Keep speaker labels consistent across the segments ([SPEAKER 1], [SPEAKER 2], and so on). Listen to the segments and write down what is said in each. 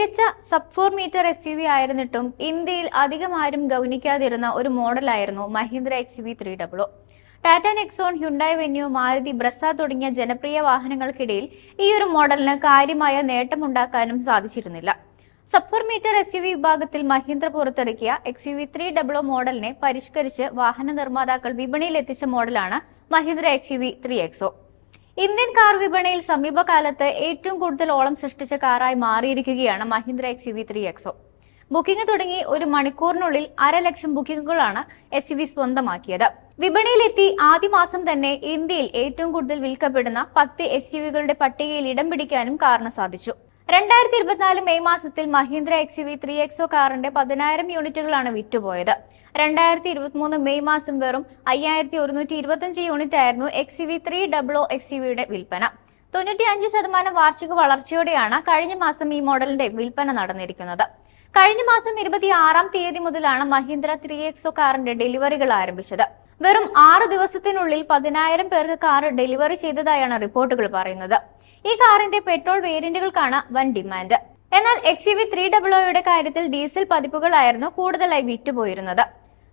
[SPEAKER 1] മികച്ച sub four metre S U V ആയിരുന്നിട്ടും ഇന്ത്യയിൽ അധികം ആരും ഗൗനിക്കാതിരുന്ന ഒരു മോഡലായിരുന്നു Mahindra X U V three W Tata Nexon Hyundai Venue Maruti Brezza തുടങ്ങിയ ജനപ്രിയ വാഹനങ്ങൾക്കിടയിൽ ഈ ഒരു മോഡലിന് കാര്യമായ നേട്ടമുണ്ടാക്കാനും സാധിച്ചിരുന്നില്ല. Sub four metre S U V വിഭാഗത്തിൽ മഹീന്ദ്ര പുറത്തിറക്കിയ X U V three W മോഡലിനെ പരിഷ്കരിച്ച് വാഹന നിർമ്മാതാക്കൾ വിപണിയിൽ എത്തിച്ച മോഡലാണ് Mahindra X U V three XO Indian car വിപണിയിൽ സമീപകാലത്ത് ഏറ്റവും കൂടുതൽ ഓളം സൃഷ്ടിച്ച കാറായി മാറിയിരിക്കുകയാണ് Mahindra X U V three X O booking തുടങ്ങി ഒരു മണിക്കൂറിനുള്ളിൽ അര ലക്ഷം ബുക്കിംഗുകളാണ് എസ് യു വി സ്വന്തമാക്കിയത്. വിപണിയിലെത്തി ആദ്യ മാസം തന്നെ ഇന്ത്യയിൽ ഏറ്റവും കൂടുതൽ വിൽക്കപ്പെടുന്ന പത്ത് എസ് യു വികളുടെ പട്ടികയിൽ ഇടം പിടിക്കാനും കാറിന് സാധിച്ചു. രണ്ടായിരത്തി ഇരുപത്തിനാല് മെയ് മാസത്തിൽ Mahindra X V three XO കാറിന്റെ പതിനായിരം യൂണിറ്റുകളാണ് വിറ്റുപോയത്. രണ്ടായിരത്തി ഇരുപത്തിമൂന്ന് മെയ് മാസം വെറും അയ്യായിരത്തി ഒരുന്നൂറ്റി ഇരുപത്തിയഞ്ച് യൂണിറ്റ് ആയിരുന്നു X V three W X U വിയുടെ വിൽപ്പന. തൊണ്ണൂറ്റി അഞ്ച് ശതമാനം വാർഷിക വളർച്ചയോടെയാണ് കഴിഞ്ഞ മാസം ഈ മോഡലിന്റെ വിൽപ്പന നടന്നിരിക്കുന്നത്. കഴിഞ്ഞ മാസം ഇരുപത്തി ആറാം തീയതി മുതലാണ് മഹീന്ദ്ര ത്രീ എക്സോ കാറിന്റെ ഡെലിവറികൾ ആരംഭിച്ചത്. വെറും ആറ് ദിവസത്തിനുള്ളിൽ പതിനായിരം പേർക്ക് കാർ ഡെലിവറി ചെയ്തതായാണ് റിപ്പോർട്ടുകൾ പറയുന്നത്. ഈ കാറിന്റെ പെട്രോൾ വേരിയന്റുകൾക്കാണ് വൻ ഡിമാൻഡ്. എന്നാൽ എക്സ് വി ത്രീ ഡബ്ല്യൂയുടെ കാര്യത്തിൽ ഡീസൽ പതിപ്പുകളായിരുന്നു കൂടുതലായി വിറ്റുപോയിരുന്നത്.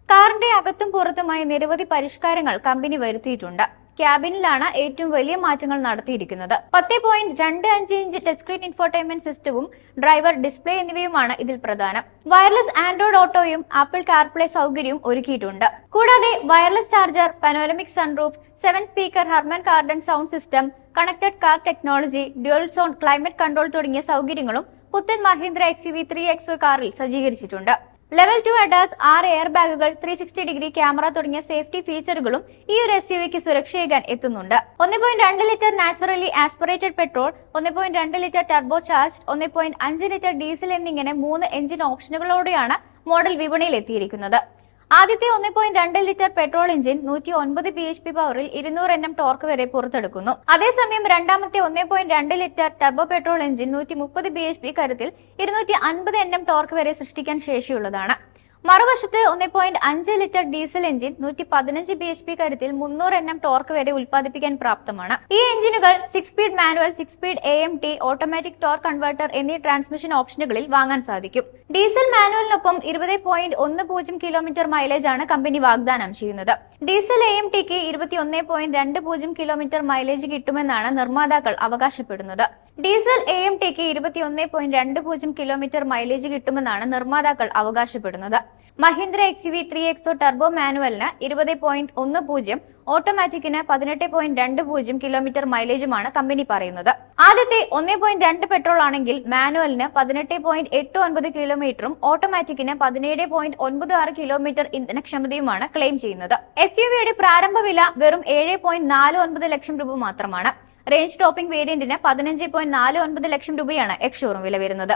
[SPEAKER 1] കാറിന്റെ അകത്തും പുറത്തുമായി നിരവധി പരിഷ്കാരങ്ങൾ കമ്പനി വരുത്തിയിട്ടുണ്ട്. ക്യാബിനിലാണ് ഏറ്റവും വലിയ മാറ്റങ്ങൾ നടത്തിയിരിക്കുന്നത്. പത്ത് പോയിന്റ് രണ്ട് അഞ്ച് ഇഞ്ച് ടച്ച് സ്ക്രീൻ ഇൻഫോർടൈൻമെന്റ് സിസ്റ്റവും ഡ്രൈവർ ഡിസ്പ്ലേ എന്നിവയുമാണ് ഇതിൽ പ്രധാനം. വയർലെസ് ആൻഡ്രോയിഡ് ഓട്ടോയും ആപ്പിൾ കാർപ്ലേ സൗകര്യവും ഒരുക്കിയിട്ടുണ്ട്. കൂടാതെ wireless charger panoramic sunroof seven speaker Harman Kardon sound system connected car technology dual zone climate control തുടങ്ങിയ സൗകര്യങ്ങളും പുത്തൻ Mahindra X V three X കാറിൽ സജ്ജീകരിച്ചിട്ടുണ്ട്. ലെവൽ ടു അഡാസ് ആറ് എയർ ബാഗുകൾ ത്രീ സിക്സ്റ്റി ഡിഗ്രി ക്യാമറ തുടങ്ങിയ സേഫ്റ്റി ഫീച്ചറുകളും ഈ ഒരു എസ് യു വിക്ക് സുരക്ഷയേകാൻ എത്തുന്നുണ്ട്. ഒന്ന് പോയിന്റ് രണ്ട് ലിറ്റർ നാച്ചുറലി ആസ്പിറേറ്റഡ് പെട്രോൾ ഒന്ന് പോയിന്റ് രണ്ട് ലിറ്റർ ടർബോ ചാർജ് ഒന്ന് പോയിന്റ് അഞ്ച് ലിറ്റർ ഡീസൽ എന്നിങ്ങനെ മൂന്ന് എഞ്ചിൻ ഓപ്ഷനുകളോടെയാണ് മോഡൽ വിപണിയിൽ എത്തിയിരിക്കുന്നത്. ആദ്യത്തെ ഒന്ന് പോയിന്റ് രണ്ട് ലിറ്റർ പെട്രോൾ എഞ്ചിൻ നൂറ്റി ഒൻപത് ബി എച്ച് പി പവറിൽ ഇരുന്നൂറ് എണ്ണം ടോർക്ക് വരെ പുറത്തെടുക്കുന്നു. അതേസമയം രണ്ടാമത്തെ ഒന്ന് പോയിന്റ് രണ്ട് ലിറ്റർ ടർബോ പെട്രോൾ എഞ്ചിൻ നൂറ്റി മുപ്പത് ബി എച്ച് പി കരുത്തിൽ ഇരുന്നൂറ്റി അൻപത് എണ്ണം ടോർക്ക് വരെ സൃഷ്ടിക്കാൻ ശേഷിയുള്ളതാണ്. മറുവശത്ത് ഒന്ന് പോയിന്റ് അഞ്ച് ലിറ്റർ ഡീസൽ എഞ്ചിൻ നൂറ്റി പതിനഞ്ച് ബി എച്ച് പി കരുത്തിൽ മുന്നൂറ് എണ്ണം ടോർക്ക് വരെ ഉൽപ്പാദിപ്പിക്കാൻ പ്രാപ്തമാണ്. ഈ എഞ്ചിനുകൾ six speed manual six speed A M T automatic torque converter എന്നീ ട്രാൻസ്മിഷൻ ഓപ്ഷനുകളിൽ വാങ്ങാൻ സാധിക്കും. ഡീസൽ മാനുവലിനൊപ്പം ഇരുപത് പോയിന്റ് ഒന്ന് പൂജ്യം കിലോമീറ്റർ മൈലേജ് ആണ് കമ്പനി വാഗ്ദാനം ചെയ്യുന്നത്. ഡീസൽ എ എം ടിക്ക് ഇരുപത്തി ഒന്ന് പോയിന്റ് രണ്ട് പൂജ്യം കിലോമീറ്റർ മൈലേജ് കിട്ടുമെന്നാണ് നിർമ്മാതാക്കൾ അവകാശപ്പെടുന്നത്. ഡീസൽ എ എം ടിക്ക് ഇരുപത്തി ഒന്ന് പോയിന്റ് രണ്ട് പൂജ്യം കിലോമീറ്റർ മൈലേജ് കിട്ടുമെന്നാണ് നിർമ്മാതാക്കൾ അവകാശപ്പെടുന്നത്. Mahindra X V three X O turbo മാനുവലിന് ഇരുപത് പോയിന്റ് ഒന്ന് പൂജ്യം ഓട്ടോമാറ്റിക്കിന് പതിനെട്ട് പോയിന്റ് രണ്ട് പൂജ്യം കിലോമീറ്റർ മൈലേജുമാണ് കമ്പനി പറയുന്നത്. ആദ്യത്തെ ഒന്ന് പോയിന്റ് രണ്ട് പെട്രോൾ ആണെങ്കിൽ മാനുവലിന് പതിനെട്ട് പോയിന്റ് എട്ട് ഒൻപത് കിലോമീറ്ററും ഓട്ടോമാറ്റിക്കിന് പതിനേഴ് പോയിന്റ് ഒൻപത് ആറ് കിലോമീറ്റർ ഇന്ധനക്ഷമതയുമാണ് ക്ലെയിം ചെയ്യുന്നത്. എസ് യു വിയുടെ പ്രാരംഭ വില വെറും ഏഴ് പോയിന്റ് നാല് ഒൻപത് ലക്ഷം രൂപ മാത്രമാണ്. റേഞ്ച് ടോപ്പിംഗ് വേരിയന്റിന് പതിനഞ്ച് പോയിന്റ് നാല് ഒൻപത് ലക്ഷം രൂപയാണ് എക്സ് ഷോറൂം വില വരുന്നത്.